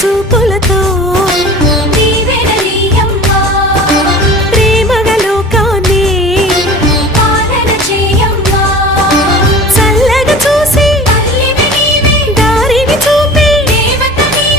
tu